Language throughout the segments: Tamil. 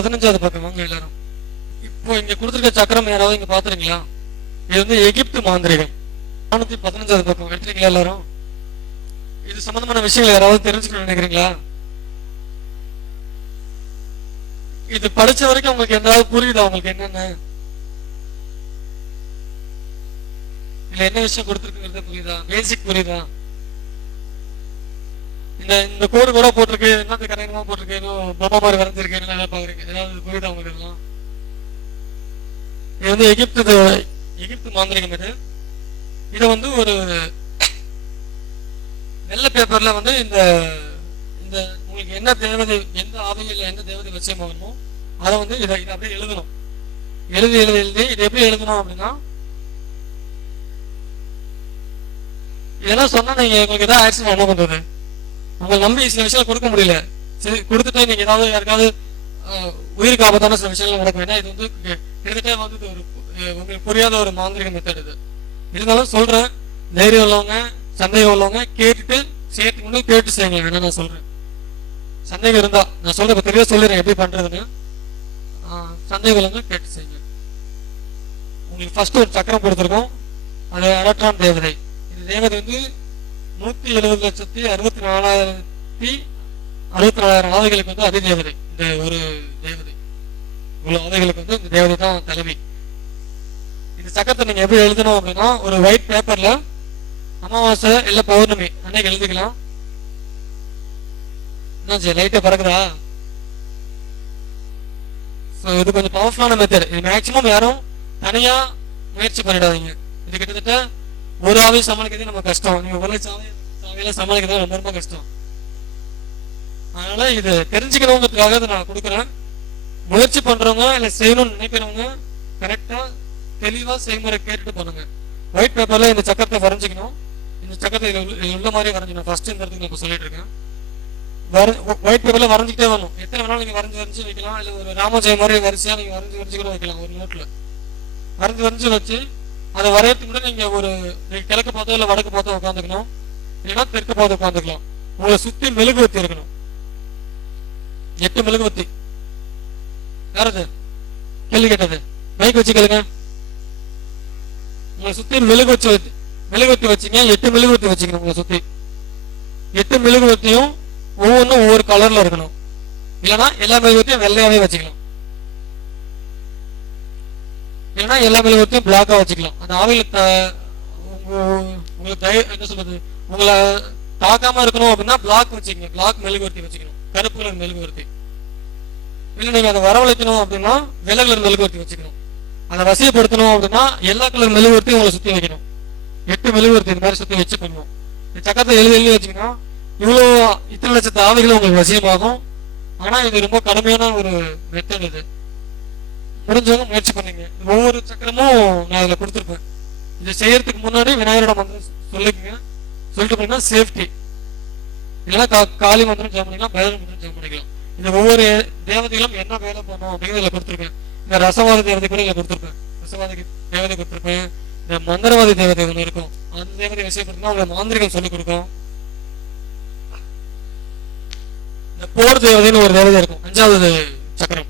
பதினஞ்சாவது பக்கம் வாங்க எல்லாரும்? இப்போ இங்க கொடுத்துருக்க சக்கரம் யாராவது இங்க பாத்துறீங்களா? இது வந்து எகிப்து மாந்திரிகம். நானூத்தி பதினஞ்சாவது பக்கம் எடுத்துருக்கீங்களா எல்லாரும்? இது சம்பந்தமான விஷயங்கள் யாராவது தெரிஞ்சுக்கணும்னு நினைக்கிறீங்களா? இது படிச்ச வரைக்கும் உங்களுக்கு எதாவது புரியுதா? உங்களுக்கு என்னென்ன? இல்ல என்ன விஷயம் கொடுத்துருக்குங்கிறது புரியுதா? பேசிக் புரியுதா? இந்த இந்த கோடு கூட போட்டிருக்கு என்ன கரெக்டமா போட்டிருக்கு ஏதோ பொம்மை மாதிரி வரைஞ்சிருக்கு என்ன பாக்குறீங்க ஏதாவது புரியுதா உங்களுக்கு இது வந்து எகிப்து எகிப்து மாந்திரிகம் இது. இதை வந்து ஒரு வெள்ள பேப்பர்ல வந்து இந்த இந்த உங்களுக்கு என்ன தேவதை எந்த ஆவையில் எந்த தேவதை வசியமாகணுமோ அதை வந்து இதை இதை அப்படியே எழுதணும். எழுதி எழுதி எழுதி இதை எப்படி எழுதணும் அப்படின்னா இதெல்லாம் சொன்னா நீங்க உங்களுக்கு ஏதாவது ஆக்சிடென்ட் என்ன பண்றது. உங்களை நம்பி சில விஷயம் கொடுக்க முடியல. சரி கொடுத்துட்டு நீங்க ஏதாவது யாருக்காவது உயிருக்கு ஆபத்தான சில விஷயங்கள் நடக்கும். ஏன்னா இது வந்து கிட்டத்தட்ட வந்து இது ஒரு உங்களுக்கு புரியாத ஒரு மாந்திரிக மெத்தட் இது. இருந்தாலும் சொல்றேன் தைரியம் உள்ளவங்க சந்தேகம் உள்ளவங்க கேட்டுட்டு சேர்த்து முன்னாடி கேட்டு செய்யுங்க. வேணா நான் சொல்றேன். சந்தேகம் இருந்தா நான் சொல்றேன் இப்ப தெளிவா சொல்லிடுறேன் எப்படி பண்றதுன்னு. சந்தேகம் உள்ளவங்க கேட்டு செய்யுங்க. உங்களுக்கு ஃபர்ஸ்ட் ஒரு சக்கரம் கொடுத்துருக்கோம். அது எலக்ட்ரான் தேவதை. இந்த தேவதை வந்து நூத்தி எழுபது லட்சத்தி அறுபத்தி நாலாயிரத்தி அறுபத்தி நாலாயிரம் ஆதைகளுக்கு வந்து அதிதேவதை இந்த ஒரு தேவதை. இவ்வளவு ஆதைகளுக்கு வந்து இந்த தேவதை தான் தலைவி. இந்த சக்கரத்தை நீங்க எப்படி எழுதணும் அப்படின்னா ஒரு ஒயிட் பேப்பர்ல அமாவாசை இல்ல பௌர்ணமி அன்னைக்கு எழுதிக்கலாம். என்னாச்சு லைட்டா பறக்குதா? ஸோ இது கொஞ்சம் பவர்ஃபுல்லான மெத்தட் இது மேக்சிமம் யாரும் தனியா முயற்சி பண்ணிடாதீங்க. இது கிட்டத்தட்ட ஒரு ஆவையும் சமாளிக்கிறதே நம்ம கஷ்டம். நீங்க ஒரு லட்சம் சமாளிக்கிறது ரொம்ப ரொம்ப கஷ்டம். அதனால இது தெரிஞ்சுக்கணுங்கிறதுக்காக இதை நான் கொடுக்குறேன். முயற்சி பண்றவங்க இல்ல செய்யணும்னு நினைக்கிறவங்க கரெக்டா தெளிவா செய்முறை கேட்டுட்டு பண்ணுங்க. ஒயிட் பேப்பர்ல இந்த சக்கரத்தை வரைஞ்சிக்கணும். இந்த சக்கரத்தை உள்ள- மாதிரியே மாதிரி வரைஞ்சிக்கணும். ஃபர்ஸ்ட் இந்த இடத்துக்கு நான் சொல்லிட்டு இருக்கேன். ஒயிட் பேப்பர்ல வரைஞ்சிக்கிட்டே வரணும். எத்தனை வேணாலும் நீங்க வரைஞ்சு வரைஞ்சு வைக்கலாம். இல்ல ஒரு ராமஜெயம் மாதிரி வரிசையா நீங்க வரைஞ்சு வரைஞ்சு கூட வைக்கலாம். ஒரு நோட்ல வரைஞ்சு வரைஞ்சு வச்சு அதை வரையறதுக்கு கூட நீங்க ஒரு நீங்க கிழக்கு பார்த்தோ இல்ல வடக்கு பார்த்தோ உட்காந்துக்கணும் இல்லைன்னா தெற்கு பார்த்து உட்காந்துக்கலாம் உங்களை சுத்தி மெழுகுவத்தி இருக்கணும். எட்டு மெழுகுவத்தி யாரது? கேள்வி கேட்டது. மைக் வச்சு கேளுங்க. உங்களை சுத்தி மெழுகு வச்சு மெழுகுவத்தி வச்சீங்க எட்டு மெழுகுவத்தி வச்சுக்கணும் உங்களை சுத்தி. எட்டு மெழுகுவத்தியும் ஒவ்வொன்றும் ஒவ்வொரு கலர்ல இருக்கணும். இல்லைன்னா எல்லா மெழுகுவத்தியும் வெள்ளையாவே வச்சுக்கலாம். இல்லைன்னா எல்லா மெழுகுவர்த்தியும் பிளாக்கா வச்சுக்கலாம். அந்த ஆவியில் த- உங்களுக்கு தய என்ன சொல்றது? உங்களை தாக்காம இருக்கணும் அப்படின்னா பிளாக் வச்சுக்கங்க. பிளாக் மெழுகுவர்த்தி வச்சுக்கணும். கருப்பு கலர் மெழுகுவர்த்தி. இல்லை நீங்க அதை வரவழைக்கணும் அப்படின்னா வெள்ளை கலர் மெழுகுவர்த்தி வச்சுக்கணும். அதை வசியப்படுத்தணும் அப்படின்னா எல்லா கலர் மெழுகுவர்த்தியும் உங்களை சுத்தி வைக்கணும். எட்டு மெழுகுவர்த்தி இந்த மாதிரி சுத்தி வச்சு பண்ணுவோம். இந்த சக்கத்தை எழுதி எழுதி வச்சுக்கணும் இவ்வளோ இத்தனை லட்சத்து ஆவிகளும் உங்களுக்கு வசியமாகும். ஆனால் இது ரொம்ப கடுமையான ஒரு மெத்தட் இது. முடிஞ்சவங்க முயற்சி பண்ணுங்க. ஒவ்வொரு சக்கரமும் நான் அதில் கொடுத்துருப்பேன். இதை செய்யறதுக்கு முன்னாடி விநாயகரோட மந்திரம் சொல்லிக்கங்க. சொல்லிட்டு போனீங்கன்னா சேஃப்டி இல்லைன்னா கா- காளி மந்திரம் ஜெபம் பண்ணிக்கலாம் பைரவ மந்திரம் ஜெபம் பண்ணிக்கலாம். இந்த ஒவ்வொரு தேவதைகளும் என்ன வேலை பண்ணும் அப்படிங்கிறத இதுல கொடுத்துருக்கேன். இந்த ரசவாத தேவதை கூட இதுல கொடுத்துருப்பேன். ரசவாத தேவதை கொடுத்துருப்பேன். இந்த மந்திரவாதி தேவதை ஒன்று இருக்கும். அந்த தேவதை விஷயப்படுத்தினா அவங்க மாந்திரிகம் சொல்லிக் கொடுக்கும். இந்த போர் தேவதைன்னு ஒரு தேவதை இருக்கும். அஞ்சாவது சக்கரம்.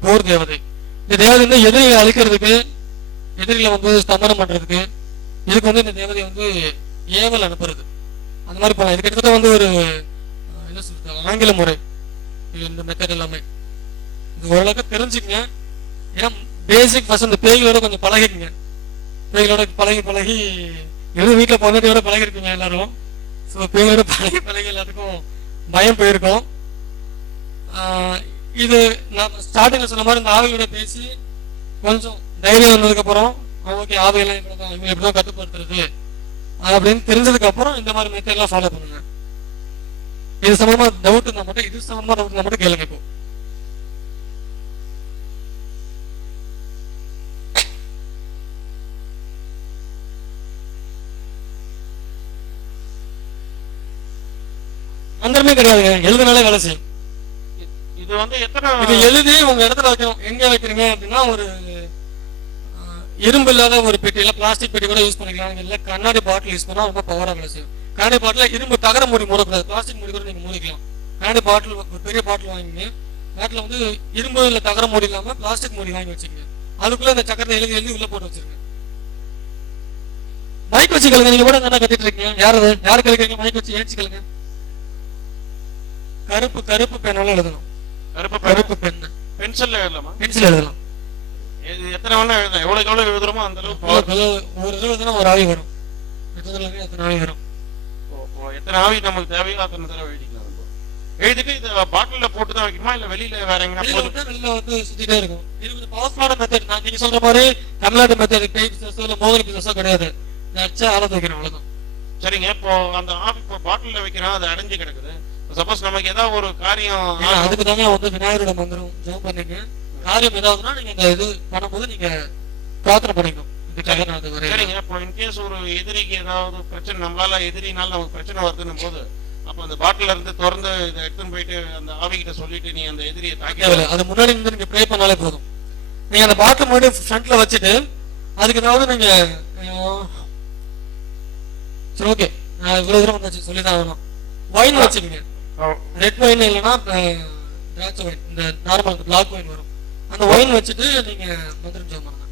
போர் தேவதை. இந்த தேவதை வந்து எதிரிகளை அழிக்கிறதுக்கு எதிரிகளை வந்து ஸ்தம்பனம் பண்றதுக்கு இதுக்கு வந்து இந்த தேவதை வந்து ஏவல் அனுப்புறது. அந்த மாதிரி போகலாம் இது கிட்டத்தட்ட வந்து ஒரு என்ன சொல்றது ஆங்கில முறை. இந்த மெத்தட் எல்லாமே. இது ஓரளவுக்கு தெரிஞ்சுக்கங்க. ஏன்னா பேசிக் ஃபர்ஸ்ட் இந்த பேய்களோட கொஞ்சம் பழகிக்கங்க. பேய்களோட பழகி பழகி எதுவும் வீட்டில் பொண்ணோட பழகிருக்குங்க எல்லாரும். ஸோ பேய்களோட பழகி பழகி எல்லாத்துக்கும் பயம் போயிருக்கும். இது நான் ஸ்டார்டிங்ல சொன்ன மாதிரி இந்த ஆவிகளோட பேசி கொஞ்சம் தைரியம் வந்ததுக்கு அப்புறம் ஓகே ஆவியெல்லாம் இப்படிதான் இவங்க இப்படிதான் கட்டுப்படுத்துறது. அப்படின்னு தெரிஞ்சதுக்கு அப்புறம் இந்த மாதிரி மெத்தட் எல்லாம் ஃபாலோ பண்ணுங்க. இது சம்பந்தமா டவுட் இருந்தா மட்டும் இது சம்பந்தமா டவுட் இருந்தா மட்டும் கேளுங்க இப்போ. மந்திரமே கிடையாதுங்க. எழுதுனாலே வேலை செய்யும். இது வந்து எத்தனை இது எழுதி உங்க இடத்துல வைக்கணும். எங்க வைக்கிறீங்க அப்படின்னா ஒரு இரும்பு இல்லாத ஒரு பெட்டியில பிளாஸ்டிக் பெட்டி கூட யூஸ் பண்ணிக்கலாம். இல்ல கண்ணாடி பாட்டில் யூஸ் பண்ணா ரொம்ப பவரா வேலை செய்யும். கண்ணாடி பாட்டில் இரும்பு தகர மூடி மூடக்கூடாது. பிளாஸ்டிக் மூடி கூட நீங்க மூடிக்கலாம். கண்ணாடி பாட்டில் ஒரு பெரிய பாட்டில் வாங்கி பாட்டில் வந்து இரும்பு இல்லை தகர மூடி இல்லாம பிளாஸ்டிக் மூடி வாங்கி வச்சுக்கோங்க. அதுக்குள்ள இந்த சக்கரத்தை எழுதி எழுதி உள்ள போட்டு வச்சிருக்கேன் மைக் வச்சு கலங்க நீங்க கூட என்ன கட்டிட்டு இருக்கீங்க. யார் யாரு யார் மைக் வச்சு ஏச்சு கேளுங்க. கருப்பு கருப்பு பேனால எழுதணும். கருப்பு பென் பென்சில்ல எழுதலாமா? பென்சில் எழுதலாம். எத்தனை வேணா எழுதலாம். எவ்வளவுக்கு எவ்வளவு எழுதுறோமோ அந்த அளவுக்கு ஒரு ஆவி வரும். எத்தனை ஆவி வரும்? எத்தனை ஆவி நமக்கு தேவையோ அத்தனை தடவை எழுதிக்கலாம். எழுதிட்டு இதை பாட்டில்ல போட்டு தான் வைக்கணுமா? இல்ல வெளியில வேற எங்கன்னா வெளியில வந்து சுத்திட்டே இருக்கும். இது கொஞ்சம் பவர்ஃபுல்லான மெத்தட் நான் நீங்க சொல்ற மாதிரி தமிழ்நாட்டு மெத்தட் பேய் பிசினஸோ இல்ல மோதிர பிசினஸோ கிடையாது. அடிச்சா ஆள வைக்கணும் அவ்வளவுதான். சரிங்க இப்போ அந்த ஆவி இப்போ பாட்டில்ல வைக்கிறோம் அது அடைஞ்சு கிடக்குது. சப்போஸ் நமக்கு ஏதாவது ஒரு காரியம் அதுக்கு தாங்க வந்து விநாயகரோட மந்திரம் ஜெபம் பண்ணீங்க காரியம் ஏதாவதுன்னா நீங்க இந்த இது பண்ணும்போது நீங்க பிரார்த்தனை பண்ணிக்கணும். சரிங்க. இப்போ இன்கேஸ் ஒரு எதிரிக்கு ஏதாவது பிரச்சனை நம்மளால எதிரினால நமக்கு பிரச்சனை வருதுன்னும் போது அப்ப அந்த பாட்டில இருந்து திறந்து இதை எடுத்துன்னு போயிட்டு அந்த ஆவி கிட்ட சொல்லிட்டு நீ அந்த எதிரியை தாக்கி அது முன்னாடி இருந்து நீங்க ப்ரே பண்ணாலே போதும். நீங்க அந்த பாட்டில் முன்னாடி ஃப்ரண்ட்ல வச்சுட்டு அதுக்கு ஏதாவது நீங்க சரி ஓகே நான் இவ்வளவு தூரம் வந்தாச்சு சொல்லி தான் ஆகணும் ஒயின் வச்சுக்கோங்க. ரெட் ஒயின் இல்லைன்னா திராட்சை ஒயின் இந்த நார்மல் பிளாக் ஒயின் வரும். அந்த ஒயின் வச்சுட்டு நீங்க மந்திரம் ஜெபம் பண்ணுங்க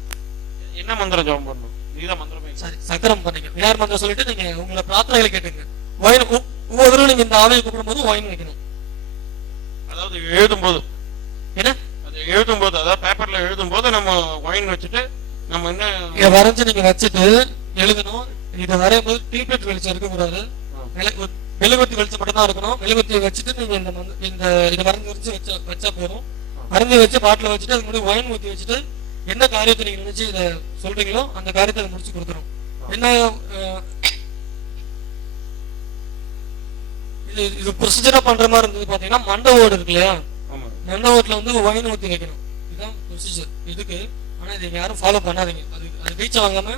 என்ன மந்திரம் ஜெபம் பண்ணணும்? இதுதான் மந்திரமே சரி சக்கரம் பண்ணீங்க. விநாயகர் மந்திரம் சொல்லிட்டு நீங்க உங்களை பிரார்த்தனைகளை கேட்டுங்க. ஒயின் ஒவ்வொரு தடவை நீங்க இந்த ஆவியை கூப்பிடும்போது ஒயின் வைக்கணும். அதாவது எழுதும்போது. என்ன? அது எழுதும்போது அதாவது பேப்பர்ல எழுதும்போது நம்ம ஒயின் வச்சுட்டு நம்ம என்ன இதை வரைஞ்சு நீங்க வச்சுட்டு எழுதணும். இதை வரையும் போது டீப்ளேட் வெளிச்சம் இருக்கக்கூடாது மெழு- ஒரு மெழுகுவர்த்தி வெளிச்சம் மட்டும் தான் இருக்கணும். மெழுகுவர்த்தி வச்சுட்டு நீங்க இந்த மந்த- இந்த இதை வரைஞ்சு வரைஞ்சு வச்சா வச்சா போதும். வரைஞ்சு வச்சு பாட்டில் வச்சுட்டு அதுக்கு முன்னாடி ஒயின் ஊற்றி வச்சுட்டு என்ன காரியத்தை நீங்க நினைச்சு இதை சொல்றீங்களோ அந்த காரியத்தை அதை முடிச்சு கொடுத்துரும். என்ன இது இது ப்ரொசீஜரா பண்ற மாதிரி இருந்தது பாத்தீங்கன்னா மண்டை ஓடு இருக்கு இல்லையா? ஆமா. மண்டை ஓட்டுல வந்து ஒயின் ஊற்றி வைக்கணும். இதுதான் ப்ரொசீஜர் இதுக்கு ஆனா இதை யாரும் ஃபாலோ பண்ணாதீங்க. அது அது ரீச் வாங்காம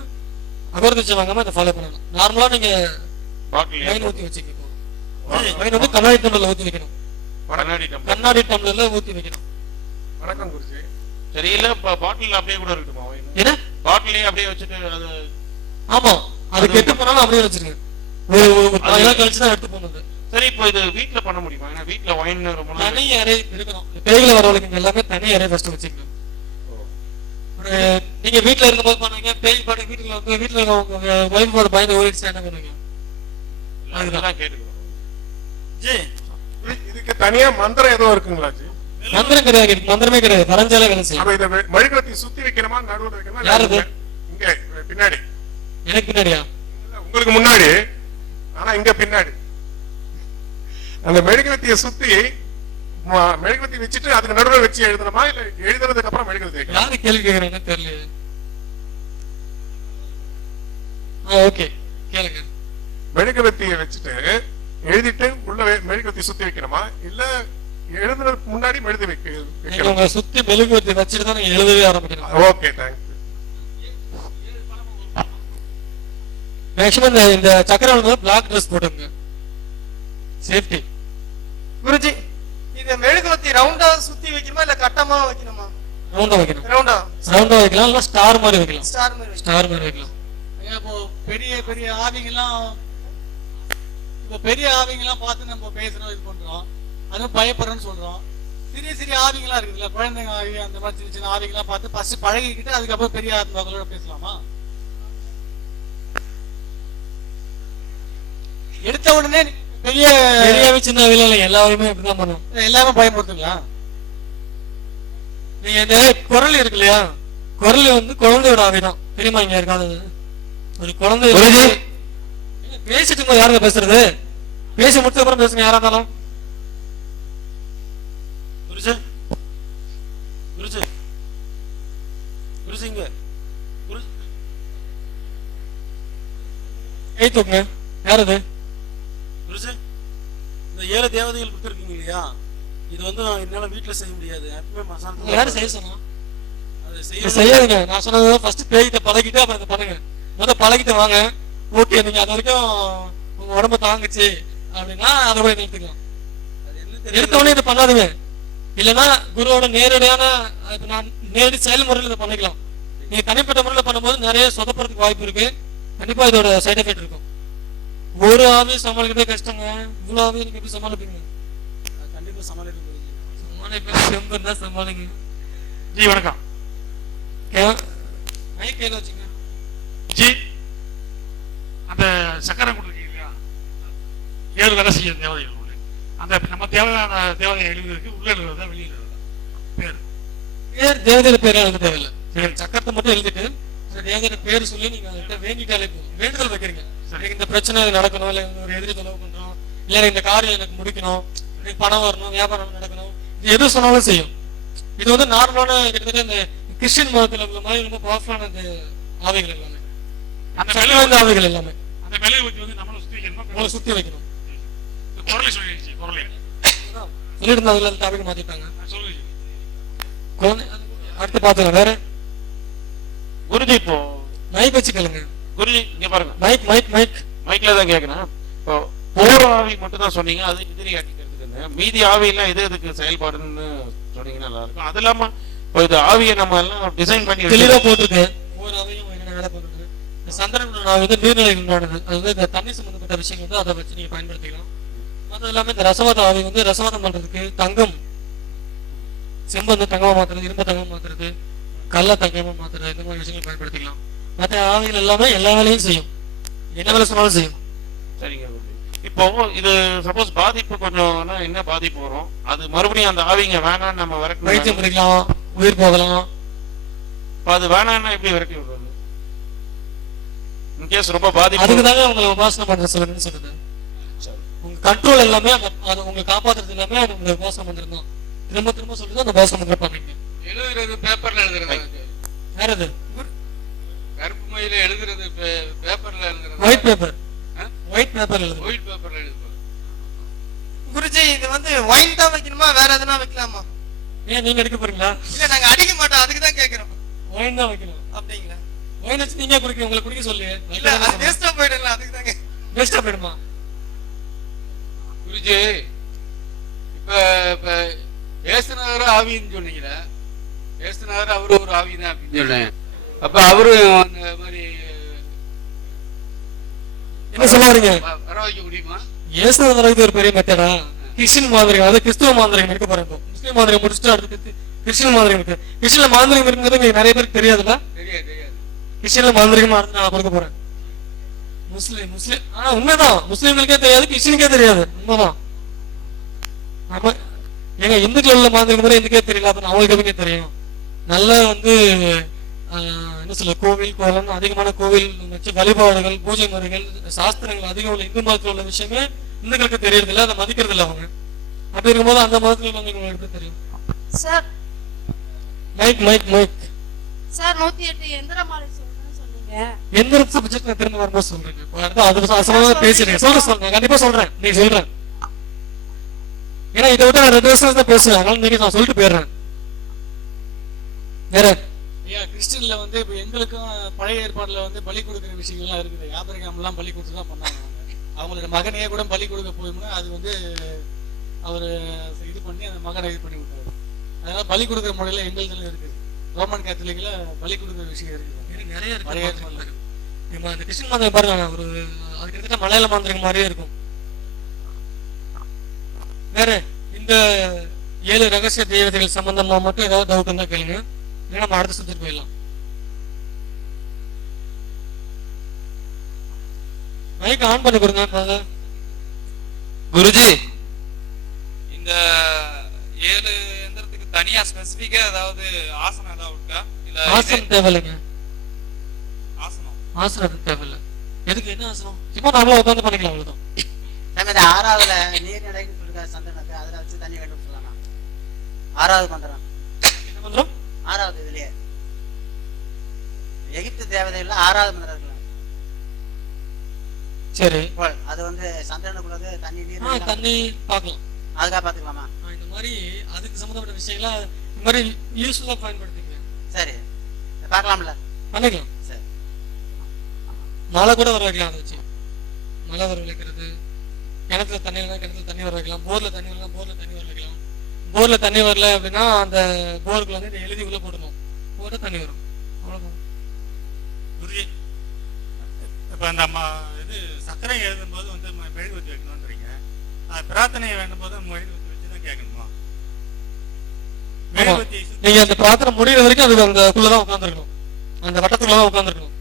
அகர்தீச்சை வாங்காம இதை ஃபாலோ பண்ணணும். நார்மலா நீங்க பாட்டில் வைன் ஊத்தி வைன் வந்து கண்ணாடி டம்ளர்ல ஊத்தி வைக்கணும். கண்ணாடி டம்ளர் கண்ணாடி டம்ளர்ல ஊத்தி வைக்கணும். வணக்கம் குருஜி. இல்ல பாட்டில் அப்படியே கூட இருக்கட்டுமா? wine? ஏன்னா பாட்டிலே அப்படியே வச்சுட்டு அது ஆமா. அது கெட்டு போனாலும் அப்படியே நாள் கழிச்சு தான் எடுத்து போனது. சரி இப்போ இது வீட்ல பண்ண முடியுமா? ஏன்னா வீட்ல ஒயின் ரொம்ப தனி அறை இருக்கணும். பேய்களை வரவழைக்கு எல்லாமே தனி அறை ஃபர்ஸ்ட் வச்சுக்கணும் நீங்க வீட்ல இருக்கும்போது பண்ணீங்க பேய் பாடு வீட்டுல வீட்டுல உங்க ஒய்ஃப் போட பயந்து ஓடிடுச்சு என்ன பண்ணுவீங்க? ஜி இது- இதுக்கு தனியா மந்திரம் எதுவும் இருக்குங்களா ஜி? மந்திரம் கிடையாது மந்திரமே கிடையாது. வேலை செய்யும். இதை மெழுகுவர்த்தி சுத்தி வைக்கணுமா நடுவுல வைக்கணுமா யார் இல்ல அது? இங்க பின்னாடி. எனக்கு பின்னாடியா? இல்ல, உங்களுக்கு முன்னாடி. ஆனா இங்க பின்னாடி. அந்த மெழுகுவர்த்தியை சுத்தி ம- மெழுகுவர்த்தி வச்சுட்டு அதுக்கு நடுவுல வச்சு எழுதணுமா இல்ல எழுதுனதுக்கு அப்புறம் யாரு கேள்வி கேக்குறாங்கன்னு தெரியல ஆ ஓகே. கேளுங்க. மெழுகுவர்த்தியை வச்சுட்டு எழுதிட்டு உள்ள சுத்தி வைக்கணுமா? இல்ல எழுதுறதுக்கு முன்னாடி மெழுதி வைக்க சுத்தி மெழுகுவர்த்தி வச்சுட்டு தான் நீங்க எழுதவே ஆரம்பிக்கணும். ஓகே தேங்க்ஸ் மேக்ஸிமம் இந்த இந்த சக்கரம் பிளாக் ட்ரெஸ் போட்டுங்க சேஃப்டி குருஜி இது மெழுகுவத்தி ரவுண்டா சுத்தி வைக்கணுமா இல்ல கட்டமா வைக்கணுமா? ரவுண்டா வைக்கணும். ரவுண்டா ரவுண்டா வைக்கலாம் இல்ல ஸ்டார் மாதிரி வைக்கலாம். ஸ்டார் மாதிரி. ஸ்டார் மாதிரி வைக்கலாம். இப்போ பெரிய பெரிய ஆவிங்கெல்லாம் இப்போ பெரிய ஆவிங்கெல்லாம் பார்த்து நம்ம பேசுறோம் இது பண்றோம். அதுவும் பயப்படுறோம்னு சொல்றோம். சிறிய சிறிய ஆவிங்கெல்லாம் இருக்குல்ல குழந்தைங்க ஆவி அந்த மாதிரி சின்ன சின்ன ஆவிங்கெல்லாம் பார்த்து ஃபர்ஸ்ட் பழகிக்கிட்டு அதுக்கப்புறம் பெரிய ஆத்மாக்களோட பேசலாமா? எடுத்த உடனே பெரிய பெரியவே சின்ன இல்லை எல்லாருமே இப்படிதான் பண்ணும் எல்லாமே பயப்படுத்துங்களா நீங்க இந்த குரல் இருக்கு இல்லையா குரல் வந்து குழந்தையோட ஆவிதான். தெரியுமா இங்க இருக்காது ஒரு குழந்தை பேசிட்டு யாருங்க பேசுறது? பேசி முடிச்ச அப்புறம் பேசுங்க யாரா இருந்தாலும். குருஜி குருஜி குருஜி இங்க. குருஜி கை தூக்குங்க. யார் அது குருஜி இந்த ஏழு தேவதைகள் கொடுத்துருக்கீங்க இல்லையா? இது வந்து நான் என்னால வீட்டுல செய்ய முடியாது. எப்பவுமே செய்ய மசாலா சொன்னா? அதை இதை செய்ய செய்யாதுங்க. நான் சொன்னது ஃபர்ஸ்ட் பேய்கிட்ட பழகிட்டு அப்புறம் இதை பண்ணுங்க. முதல்ல பழகிட்டு வாங்க. ஓகே நீங்க அது வரைக்கும் உங்க உடம்ப தாங்குச்சு அப்படின்னா அதை போய் நிறுத்திக்கலாம். அது என்ன எடுத்த தெரியும் உடனே இதை பண்ணாதுங்க. இல்லைன்னா குருவோட நேரடியான நான் நேரடி செயல்முறையில் இதை பண்ணிக்கலாம். நீங்க தனிப்பட்ட முறையில் பண்ணும்போது நிறைய சொதப்புறதுக்கு வாய்ப்பு இருக்கு. கண்டிப்பா இதோட சைடு எஃபெக்ட் இருக்கும். ஒரு ஆவி சமாளிக்கிறதே கஷ்டங்க. இவ்வளவு ஆவி நீங்க எப்படி சமாளிப்பீங்க? கண்டிப்பா சமாளிக்க பேர் செம்பு தான் சமாளிங்க. ஜி வணக்கம். மைக் கையில் வச்சுங்க. ஜி சக்கரம் கொடுத்துருக்கீங்க இல்லையா ஏழு ரகசிய தேவதைகள் உள்ள அந்த நம்ம தேவையான தேவதை எழுதுறதுக்கு உள்ள எழுதுறதா வெளியே எழுதுறதா? பேர். பேர் தேவதையில பேர் எழுத தேவையில்லை. சரி சக்கரத்தை மட்டும் எழுதிட்டு தேவதையோட பேர் சொல்லி நீங்க அவர்கிட்ட வேண்டிட்டாலே போதும். வேண்டுதல் வைக்கிறீங்க. எனக்கு இந்த பிரச்சனை நடக்கணும் இல்ல ஒரு எதிரி தொலைவு பண்றோம் இல்ல இந்த காரியம் எனக்கு முடிக்கணும் எனக்கு பணம் வரணும் வியாபாரம் நடக்கணும் இது எது சொன்னாலும் செய்யும். இது வந்து நார்மலான கிட்டத்தட்ட இந்த கிறிஸ்டின் மதத்துல உள்ள மாதிரி ரொம்ப பவர்ஃபுல்லான ஆவைகள் எல்லாமே. அந்த வாய்ந்த ஆவைகள் எல்லாமே. அந்த மெழுகு ஊற்றி வந்து நம்மளும் சுத்தி வைக்கணுமா? சுத்தி வைக்கணும். குரலை சொல்லிடுச்சு குரலை. சொல்லிட்டு இருந்தாங்க டாபிக் மாத்திட்டாங்க. அடுத்து பாத்துக்கலாம் வேற? குருஜி இப்போ மைக் வச்சு கேளுங்க குருஜி இங்க பாருங்க. மைக் மைக் மைக் மைக்ல தான் கேட்கணும் இப்போ போர் ஆவி மட்டும் தான் சொன்னீங்க அது எதிரி அடிக்கிறதுக்குன்னு மீதி ஆவி எல்லாம் எது எதுக்கு செயல்பாடுன்னு சொன்னீங்கன்னா நல்லா இருக்கும் அது இல்லாம இப்போ இது ஆவியை நம்ம எல்லாம் டிசைன் பண்ணி தெளிவா. போட்டிருக்கேன் ஒவ்வொரு அவையும் என்னென்ன வேலை போட்டிருக்கு? இந்த சந்திரன் வந்து நீர்நிலை உண்டானது அது வந்து இந்த தண்ணி சம்பந்தப்பட்ட விஷயங்கள் வந்து அதை வச்சு நீங்க பயன்படுத்திக்கலாம். மற்றது எல்லாமே இந்த ரசவாத ஆவி வந்து ரசவாதம் பண்றதுக்கு தங்கம் செம்பு வந்து தங்கமா மாத்துறது இரும்பு தங்கமா மாத்துறது கல்ல தங்கமா மாத்துறது இந்த மாதிரி விஷயங்கள் பயன்படுத்திக்கலாம். மற்ற ஆவிகள் எல்லாமே எல்லா வேலையும் செய்யும். என்ன வேலை சொன்னாலும் செய்யும். சரிங்க இப்போ இது சப்போஸ் பாதிப்பு கொஞ்சம்னா என்ன பாதிப்பு வரும்? அது மறுபடியும் அந்த ஆவிங்க வேணாம்னு நம்ம வைத்தியம் விரட்டணும் பண்ணிக்கலாம் உயிர் போகலாம். இப்போ அது வேணாம்னா எப்படி விரட்டி விடுறது? இன்கேஸ் ரொம்ப அதுக்கு பாதிப்பு. தாங்க உங்களை உபாசனை பண்ற சொல்லுங்கன்னு சொல்லுது. உங்க கண்ட்ரோல் எல்லாமே அந்த அது உங்களை காப்பாத்துறது எல்லாமே அது உங்களை உபாசனை பண்றது தான் திரும்ப திரும்ப சொல்லுது அந்த உபாசனை பண்ற பண்ணீங்க எழுதுறது பேப்பர்ல எழுதுறது வேற எது? கருப்பு மயில எழுதுறது பேப்பர்ல எழுதுறது. White paper? ஒயிட் பேப்பர் எழுது ஒயிட் பேப்பர்ல எழுதுறது. குருஜி இது வந்து ஒயின் தான் வைக்கணுமா வேற எதுனா வைக்கலாமா? ஏன் நீங்க எடுக்க போறீங்களா? இல்ல நாங்க அடிக்க மாட்டோம் அதுக்கு தான் கேக்குறோம். ஒயின் தான் வைக்கணும். அப்படிங்களா? வச்சு நீங்க குடிக்க உங்களை குடிக்க சொல்லு. இல்ல அது வேஸ்டா போயிடலாம் அதுக்கு தாங்க. வேஸ்டா போயிடுமா? குருஜி இப்ப இப்ப ஏசுனவர் ஆவின்னு சொன்னீங்களே ஏசுனவர் அவரு ஒரு ஆவி தான் அப்படின்னு சொன்னேன். அப்ப அவரு அந்த மாதிரி என்ன சொல்ல வரீங்க வர வைக்க முடியுமா வரைக்கும் ஒரு பெரிய மெத்தடா. கிறிஸ்டின் மாதிரி அதாவது கிறிஸ்துவ மாந்திரிகம் இருக்க இப்போ. முஸ்லீம் மாந்திரிகம் முடிச்சுட்டு அடுத்து கிறிஸ்டின் மாந்திரிகம் இருக்கு கிறிஸ்டின்ல மாந்திரிகம் இருக்குங்கிறது இங்க நிறைய பேருக்கு தெரியாதுல்ல? தெரியாது. தெரியாது கிறிஸ்டின்ல மாந்திரிகம் அடுத்து நான் கொடுக்க போறேன். முஸ்லீம் முஸ்லீம். ஆனா உண்மைதான். முஸ்லீம்களுக்கே தெரியாது கிறிஸ்டினுக்கே தெரியாது. உண்மைதான். நம்ம ஏங்க இந்துக்கள் உள்ள மாந்திரிகம் முறை இந்துக்கே தெரியல அப்ப அவங்களுக்கு எப்படிங்க தெரியும்? நல்ல வந்து என்ன சொல்ல கோவில் கோலம் அதிகமான கோவில் வச்சு வழிபாடுகள் பூஜை முறைகள் சாஸ்திரங்கள் அதிகம் உள்ள இந்து மதத்தில் உள்ள விஷயமே இந்துக்களுக்கு தெரியறது இல்ல அதை மதிக்கிறது இல்ல அவங்க. அப்படி இருக்கும்போது அந்த மதத்தில் உள்ளவங்களுக்கு எப்படி தெரியும்? Sir. Mic mic mic. Sir நூத்தி எட்டு எந்திர எந்த சப்ஜெக்ட் நான் திரும்ப வரும்போது சொல்றேன் இப்போ அது பேசுறேன் சொல்றேன் சொல்றேன். கண்டிப்பா சொல்றேன். நீ சொல்றேன். ஏன்னா இதை விட நான் ரெண்டு வருஷம் தான் பேசுவேன். அதனால நீங்க நான் சொல்லிட்டு போயிடுறேன். வேற? ஐயா கிறிஸ்டின்ல வந்து இப்போ எங்களுக்கும் பழைய ஏற்பாடுல வந்து பலி கொடுக்குற விஷயங்கள்லாம் இருக்குது. எல்லாம் பலி கொடுத்து தான் பண்ணாங்க. அவங்களோட மகனையே கூட பலி கொடுக்க போயிருந்தா அது வந்து அவர் இது பண்ணி அந்த மகனை இது பண்ணி விட்டாரு. அதனால பலி கொடுக்குற முறையில எங்களுதுல இருக்குது. ரோமன் கேத்தலிக்ல பலி கொடுக்குற விஷயம் இருக்குது நிறைய இருக்கு இருக்கு. நம்ம அந்த கிருஷ்ணன் மாந்திரம் பாருங்க ஒரு அது கிட்டத்தட்ட மலையாள மாந்திரம் மாதிரியே இருக்கும். வேற இந்த ஏழு ரகசிய தெய்வதைகள் சம்பந்தமா மட்டும் ஏதாவது டவுட் இருந்தா கேளுங்க. இல்லைன்னா நம்ம அடுத்த சப்ஜெக்ட் போயிடலாம். மைக் ஆன் பண்ணி கொடுங்க. குருஜி இந்த ஏழு எந்திரத்துக்கு தனியா ஸ்பெசிபிக்கா ஏதாவது ஆசனம் ஏதாவது இருக்கா இல்ல ஆசனம் தேவையில்லைங்க. ஆசனம். ஆசனம் தேவையில்லை. எதுக்கு என்ன ஆசனம்? சும்மா நாமளும் உட்காந்து பண்ணிக்கலாம் அவ்வளவுதான். நம்ம இந்த ஆறாவதுல நீர்நிலைன்னு சொல்லிருக்க சந்தனத்தை அதுல வச்சு தண்ணி வேண்டும் சொல்லலாம். ஆறாவது மந்திரம். என்ன பண்றோம் ஆறாவது இதுலயே. எகிப்து தேவதைகள்ல ஆறாவது மந்திரம் இருக்குல்ல. சரி. அது வந்து சந்திரனுக்குள்ளது தண்ணி நீர் தண்ணி பார்க்கலாம். அதுக்காக பாத்துக்கலாமா இந்த மாதிரி அதுக்கு சம்மந்தப்பட்ட விஷயங்களை இந்த மாதிரி யூஸ்ஃபுல்லா பயன்படுத்திக்கங்க. சரி. பார்க்கலாம்ல? பண்ணிக்கலாம். சரி. மழை கூட வர வைக்கலாம் அதை வச்சு. மழை வர வைக்கிறது கிணத்துல தண்ணி இல்லைனா கிணத்துல தண்ணி வர வைக்கலாம். போர்ல தண்ணி வரலாம் போர்ல தண்ணி வர வைக்கலாம். போர்ல தண்ணி வரல அப்படின்னா அந்த போருக்குள்ள வந்து எழுதி உள்ள போடணும். போட்டா தண்ணி வரும். அவ்வளவுதான். குருஜி இப்ப அந்த ம- இது சர்க்கரை எழுதும்போது வந்து ம- மெழுகுவர்த்தி வைக்கணும்ன்றீங்க. பிரார்த்தனை வேண்டும் போது மெழுகுவர்த்தி வச்சு தான் கேட்கணுமா. நீங்க அந்த பிரார்த்தனை முடியிற வரைக்கும் அதுக்கு அந்த உட்காந்துருக்கணும் அந்த வட்டத்துக்குள்ளதான் உட்காந்துருக்கணும்